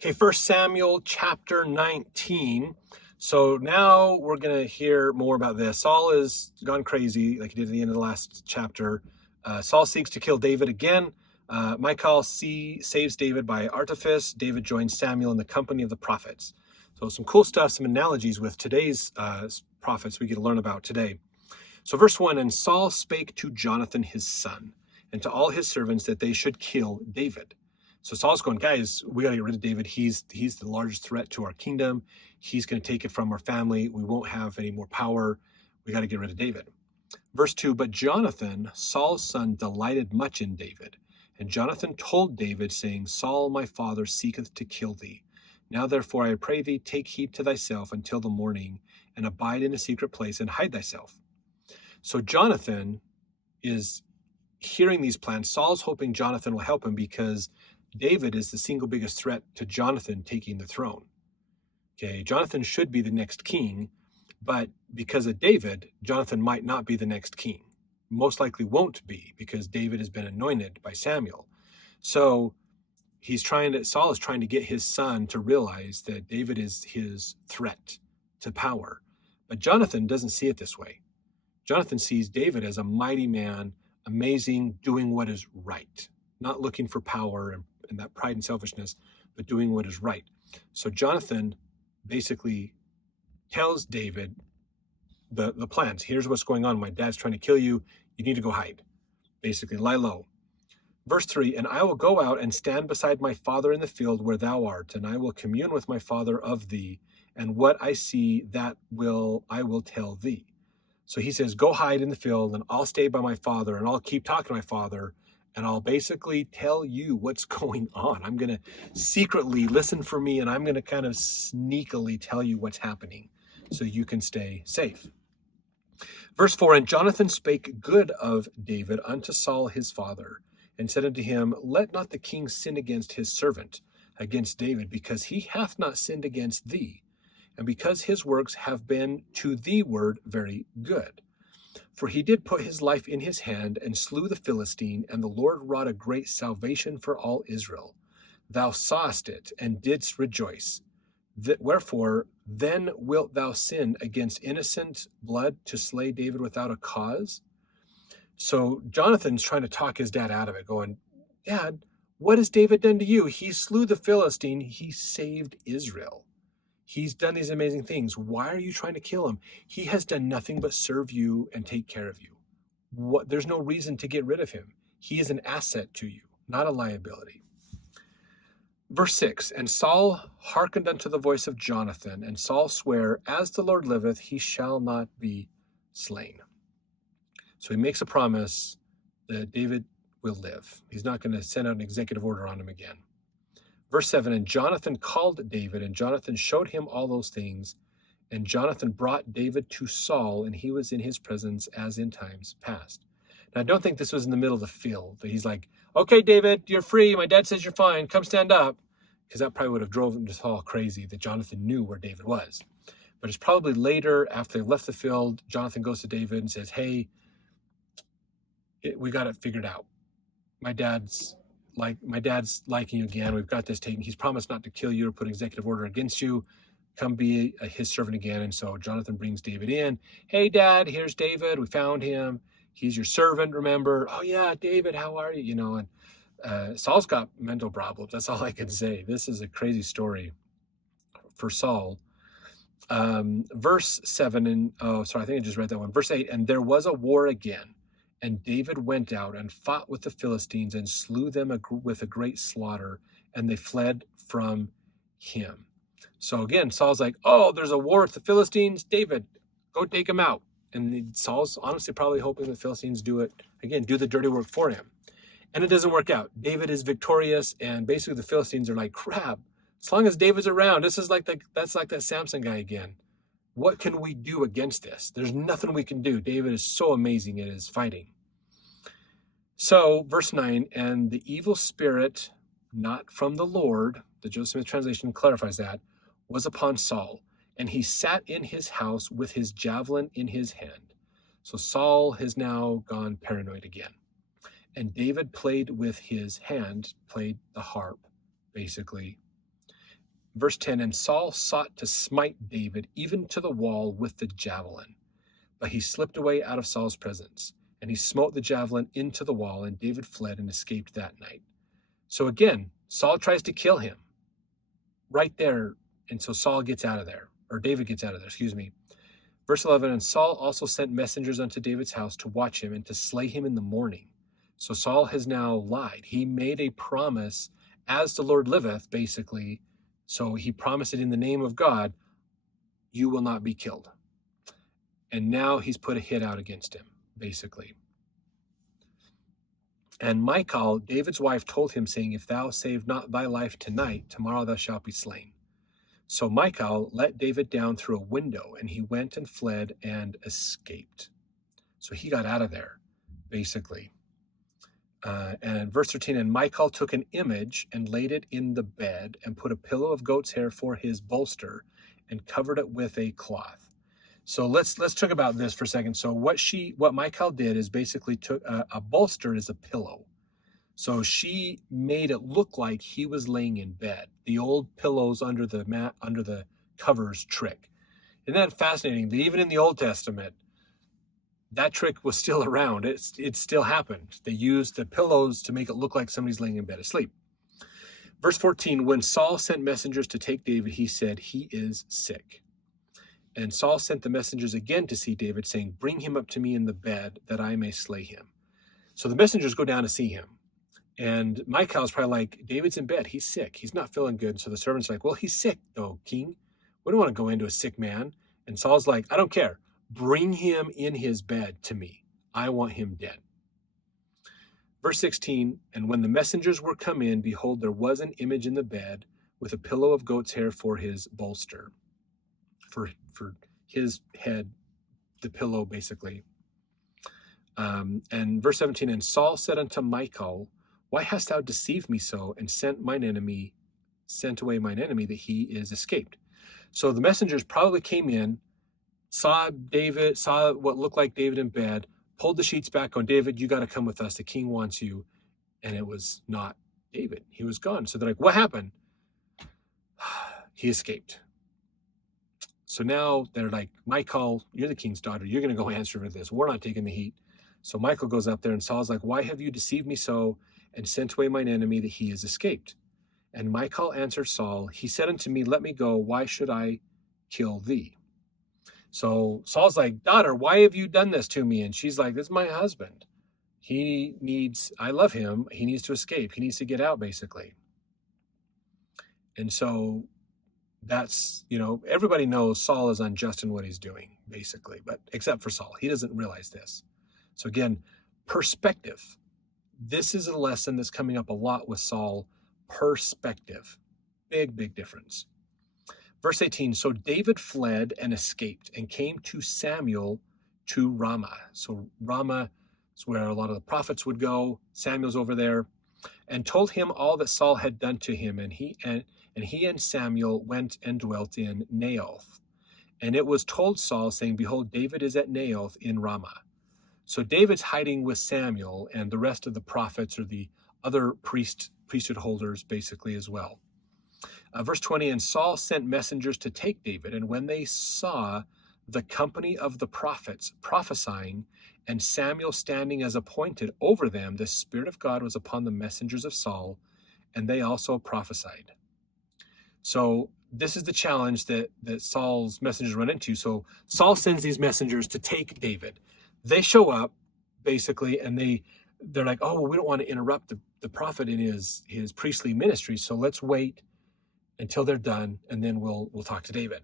Okay, 1 Samuel chapter 19. So now we're going to hear more about this. Saul has gone crazy like he did at the end of the last chapter. Saul seeks to kill David again. Michal saves David by artifice. David joins Samuel in the company of the prophets. So some cool stuff, some analogies with today's prophets we get to learn about today. So verse 1, and Saul spake to Jonathan his son, and to all his servants that they should kill David. So Saul's going, guys, we got to get rid of David. He's the largest threat to our kingdom. He's going to take it from our family. We won't have any more power. We got to get rid of David. Verse 2, but Jonathan, Saul's son, delighted much in David. And Jonathan told David, saying, Saul, my father, seeketh to kill thee. Now therefore, I pray thee, take heed to thyself until the morning, and abide in a secret place, and hide thyself. So Jonathan is hearing these plans. Saul's hoping Jonathan will help him because David is the single biggest threat to Jonathan taking the throne. Okay, Jonathan should be the next king, but because of David, Jonathan might not be the next king. Most likely won't be because David has been anointed by Samuel. So Saul is trying to get his son to realize that David is his threat to power. But Jonathan doesn't see it this way. Jonathan sees David as a mighty man, amazing, doing what is right, not looking for power and that pride and selfishness, but doing what is right. So Jonathan basically tells David the plans. Here's what's going on. My dad's trying to kill you. You need to go hide. Basically, lie low. Verse 3, and I will go out and stand beside my father in the field where thou art, and I will commune with my father of thee, and what I see I will tell thee. So he says, go hide in the field, and I'll stay by my father, and I'll keep talking to my father, and I'll basically tell you what's going on. I'm going to secretly listen for me, and I'm going to kind of sneakily tell you what's happening so you can stay safe. Verse 4, and Jonathan spake good of David unto Saul his father, and said unto him, let not the king sin against his servant, against David, because he hath not sinned against thee, and because his works have been to thee word very good. For he did put his life in his hand, and slew the Philistine, and the Lord wrought a great salvation for all Israel. Thou sawest it, and didst rejoice. Wherefore then wilt thou sin against innocent blood to slay David without a cause? So Jonathan's trying to talk his dad out of it, going, Dad, what has David done to you? He slew the Philistine. He saved Israel. He's done these amazing things. Why are you trying to kill him? He has done nothing but serve you and take care of you. There's no reason to get rid of him. He is an asset to you, not a liability. Verse 6, and Saul hearkened unto the voice of Jonathan, and Saul sware, as the Lord liveth, he shall not be slain. So he makes a promise that David will live. He's not going to send out an executive order on him again. Verse 7, and Jonathan called David, and Jonathan showed him all those things. And Jonathan brought David to Saul, and he was in his presence as in times past. Now, I don't think this was in the middle of the field. He's like, okay, David, you're free. My dad says you're fine. Come stand up. Because that probably would have drove him to Saul crazy that Jonathan knew where David was. But it's probably later, after they left the field, Jonathan goes to David and says, hey, we got it figured out. My dad's liking you again. We've got this taken. He's promised not to kill you or put an executive order against you. Come be his servant again. And so Jonathan brings David in. Hey, Dad, here's David. We found him. He's your servant, remember? Oh, yeah, David, how are you? And Saul's got mental problems. That's all I can say. This is a crazy story for Saul. Verse 7, I think I just read that one. Verse 8, and there was a war again. And David went out and fought with the Philistines and slew them with a great slaughter, and they fled from him. So again, Saul's like, oh, there's a war with the Philistines. David, go take them out. And Saul's honestly probably hoping the Philistines do the dirty work for him. And it doesn't work out. David is victorious, and basically the Philistines are like, crap, as long as David's around, that's like that Samson guy again. What can we do against this? There's nothing we can do. David is so amazing at his fighting. So, verse 9, and the evil spirit, not from the Lord, the Joseph Smith translation clarifies that, was upon Saul, and he sat in his house with his javelin in his hand. So Saul has now gone paranoid again. And David played with his hand, played the harp, basically. Verse 10, and Saul sought to smite David even to the wall with the javelin, but he slipped away out of Saul's presence, and he smote the javelin into the wall, and David fled and escaped that night. So again, Saul tries to kill him right there, and so Saul gets out of there, or David gets out of there, excuse me. Verse 11, and Saul also sent messengers unto David's house to watch him and to slay him in the morning. So Saul has now lied. He made a promise, as the Lord liveth, basically. So he promised it in the name of God, you will not be killed. And now he's put a hit out against him, basically. And Michal, David's wife, told him, saying, if thou save not thy life tonight, tomorrow thou shalt be slain. So Michal let David down through a window, and he went and fled and escaped. So he got out of there, basically. And verse 13, and Michal took an image and laid it in the bed and put a pillow of goat's hair for his bolster and covered it with a cloth. So let's talk about this for a second. So what Michal did is basically took a bolster as a pillow. So she made it look like he was laying in bed. The old pillows under the mat, under the covers trick. Isn't that fascinating? That even in the Old Testament, that trick was still around. It still happened. They used the pillows to make it look like somebody's laying in bed asleep. Verse 14, when Saul sent messengers to take David, he said, he is sick. And Saul sent the messengers again to see David, saying, bring him up to me in the bed, that I may slay him. So the messengers go down to see him. And Michal's probably like, David's in bed. He's sick. He's not feeling good. So the servant's like, well, he's sick, though, king. We don't want to go into a sick man. And Saul's like, I don't care. Bring him in his bed to me. I want him dead. Verse 16, and when the messengers were come in, behold, there was an image in the bed with a pillow of goat's hair for his bolster. For his head, the pillow, basically. And verse 17, and Saul said unto Michal, why hast thou deceived me so, and sent away mine enemy, that he is escaped? So the messengers probably came in, saw what looked like David in bed, pulled the sheets back on David, you got to come with us. The king wants you. And it was not David. He was gone. So they're like, what happened? He escaped. So now they're like, Michal, you're the king's daughter. You're going to go answer for this. We're not taking the heat. So Michal goes up there, and Saul's like, why have you deceived me so, and sent away mine enemy, that he is escaped? And Michal answered Saul, he said unto me, let me go. Why should I kill thee? So Saul's like, daughter, why have you done this to me? And she's like, this is my husband. I love him. He needs to escape. He needs to get out, basically. And so that's, everybody knows Saul is unjust in what he's doing, basically, but except for Saul. He doesn't realize this. So again, perspective. This is a lesson that's coming up a lot with Saul. Perspective. Big, big difference. Verse 18, so David fled and escaped and came to Samuel to Ramah. So Ramah is where a lot of the prophets would go. Samuel's over there, and told him all that Saul had done to him. And he and Samuel went and dwelt in Naioth. And it was told Saul, saying, behold, David is at Naioth in Ramah. So David's hiding with Samuel and the rest of the prophets, or the other priesthood holders, basically, as well. Verse 20, and Saul sent messengers to take David, and when they saw the company of the prophets prophesying, and Samuel standing as appointed over them, the Spirit of God was upon the messengers of Saul, and they also prophesied. So this is the challenge that Saul's messengers run into. So Saul sends these messengers to take David. They show up, basically, and they're like, oh, well, we don't want to interrupt the prophet in his priestly ministry, so let's wait until they're done, and then we'll talk to David.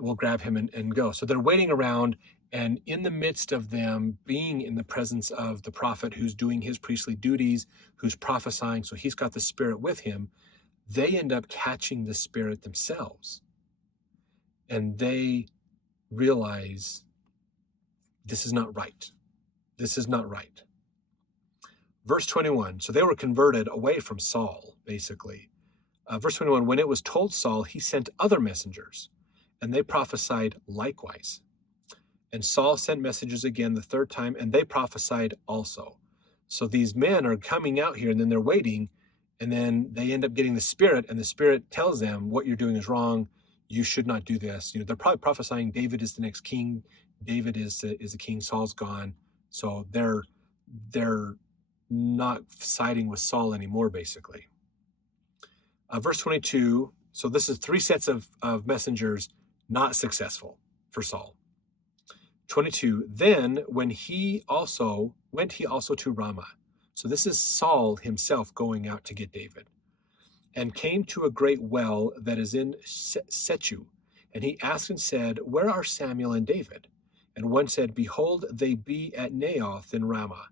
We'll grab him and go. So they're waiting around, and in the midst of them being in the presence of the prophet who's doing his priestly duties, who's prophesying, so he's got the Spirit with him, they end up catching the Spirit themselves. And they realize this is not right. This is not right. Verse 21, so they were converted away from Saul, basically. Verse 21, when it was told Saul, he sent other messengers, and they prophesied likewise. And Saul sent messengers again the third time, and they prophesied also. So these men are coming out here, and then they're waiting, And then they end up getting the Spirit, and the Spirit tells them, what you're doing is wrong. You should not do this. They're probably prophesying David is the next king. David is the king. Saul's gone. So they're not siding with Saul anymore, basically. Verse 22, so this is 3 sets of messengers not successful for Saul. 22, then went he also to Ramah. So this is Saul himself going out to get David, and came to a great well that is in Sechu. And he asked and said, where are Samuel and David? And one said, behold, they be at Naioth in Ramah.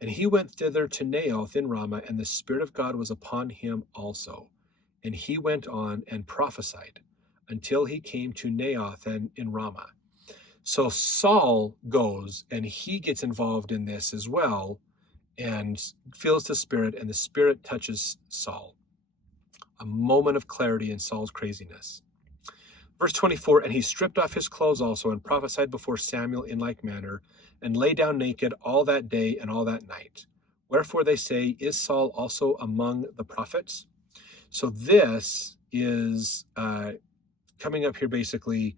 And he went thither to Naioth in Ramah, and the Spirit of God was upon him also. And he went on and prophesied until he came to Naioth and in Ramah. So Saul goes and he gets involved in this as well and feels the Spirit, and the Spirit touches Saul. A moment of clarity in Saul's craziness. Verse 24, and he stripped off his clothes also and prophesied before Samuel in like manner, and lay down naked all that day and all that night. Wherefore they say, is Saul also among the prophets? So this is coming up here basically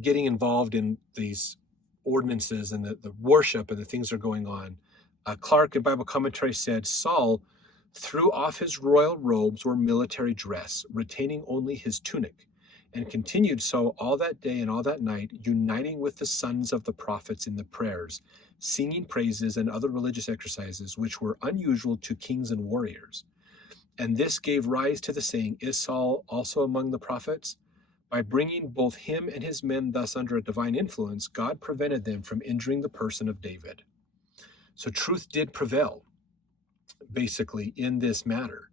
getting involved in these ordinances and the worship and the things that are going on. Clarke in Bible commentary said, Saul threw off his royal robes or military dress, retaining only his tunic, and continued so all that day and all that night, uniting with the sons of the prophets in the prayers, singing praises and other religious exercises, which were unusual to kings and warriors. And this gave rise to the saying, is Saul also among the prophets? By bringing both him and his men thus under a divine influence, God prevented them from injuring the person of David. So truth did prevail, basically, in this matter.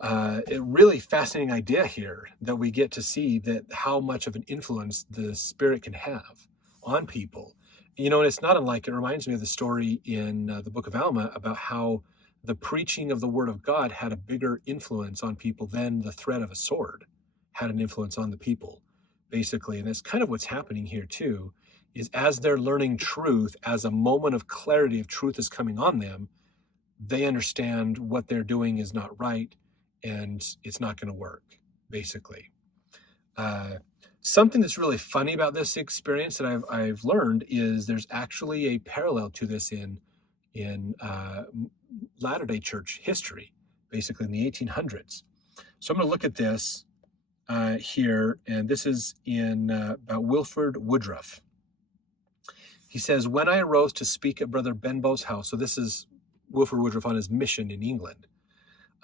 A really fascinating idea here that we get to see that how much of an influence the Spirit can have on people. And it's not unlike, it reminds me of the story in the book of Alma about how the preaching of the word of God had a bigger influence on people than the threat of a sword had an influence on the people, basically. And that's kind of what's happening here too, is as they're learning truth, as a moment of clarity of truth is coming on them, they understand what they're doing is not right and it's not going to work, basically. Something that's really funny about this experience that I've learned is there's actually a parallel to this in Latter-day Church history, basically in the 1800s. So I'm going to look at this here, and this is in about Wilford Woodruff. He says, when I arose to speak at Brother Benbow's house, so this is Wilford Woodruff on his mission in England,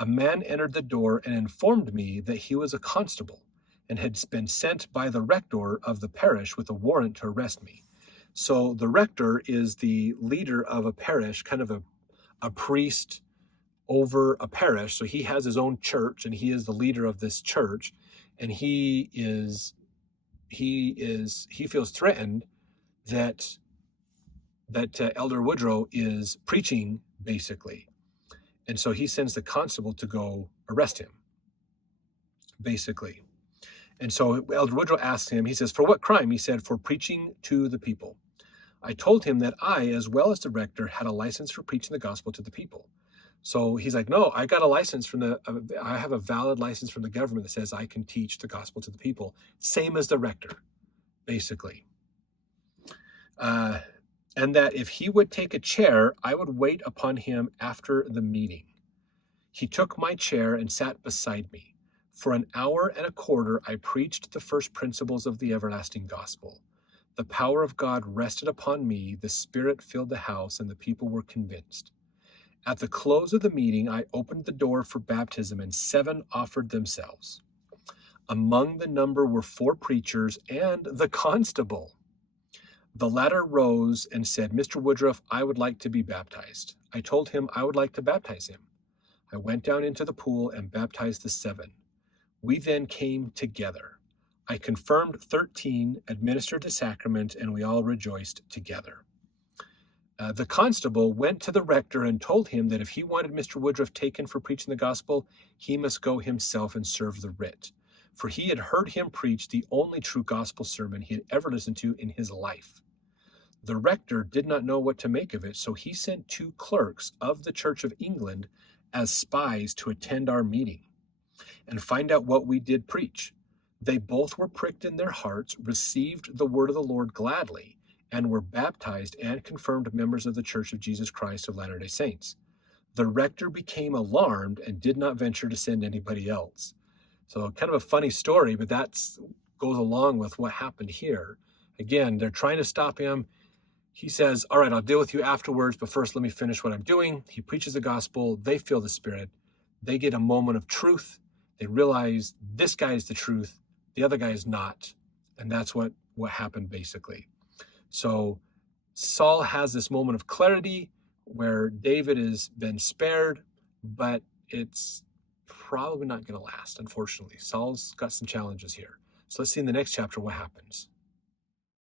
a man entered the door and informed me that he was a constable and had been sent by the rector of the parish with a warrant to arrest me. So the rector is the leader of a parish, kind of a priest over a parish. So he has his own church and he is the leader of this church. And he feels threatened that Elder Woodrow is preaching, basically. And so he sends the constable to go arrest him, basically. And so Elder Woodrow asks him, he says, for what crime? He said, for preaching to the people. I told him that I, as well as the rector, had a license for preaching the gospel to the people. So he's like, no, I got a license I have a valid license from the government that says I can teach the gospel to the people. Same as the rector, basically. And that if he would take a chair, I would wait upon him after the meeting. He took my chair and sat beside me. For an hour and a quarter, I preached the first principles of the everlasting gospel. The power of God rested upon me, the Spirit filled the house, and the people were convinced. At the close of the meeting, I opened the door for baptism, and 7 offered themselves. Among the number were 4 preachers and the constable. The latter rose and said, Mr. Woodruff, I would like to be baptized. I told him I would like to baptize him. I went down into the pool and baptized the 7. We then came together. I confirmed 13, administered the sacrament, and we all rejoiced together. The constable went to the rector and told him that if he wanted Mr. Woodruff taken for preaching the gospel, he must go himself and serve the writ. For he had heard him preach the only true gospel sermon he had ever listened to in his life. The rector did not know what to make of it, so he sent 2 clerks of the Church of England as spies to attend our meeting and find out what we did preach. They both were pricked in their hearts, received the word of the Lord gladly, and were baptized and confirmed members of the Church of Jesus Christ of Latter-day Saints. The rector became alarmed and did not venture to send anybody else. So kind of a funny story, but that goes along with what happened here. Again, they're trying to stop him. He says, all right, I'll deal with you afterwards, but first let me finish what I'm doing. He preaches the gospel. They feel the Spirit. They get a moment of truth. They realize this guy is the truth. The other guy is not. And that's what happened basically. So Saul has this moment of clarity where David has been spared, but it's probably not going to last, unfortunately. Saul's got some challenges here. So let's see in the next chapter what happens.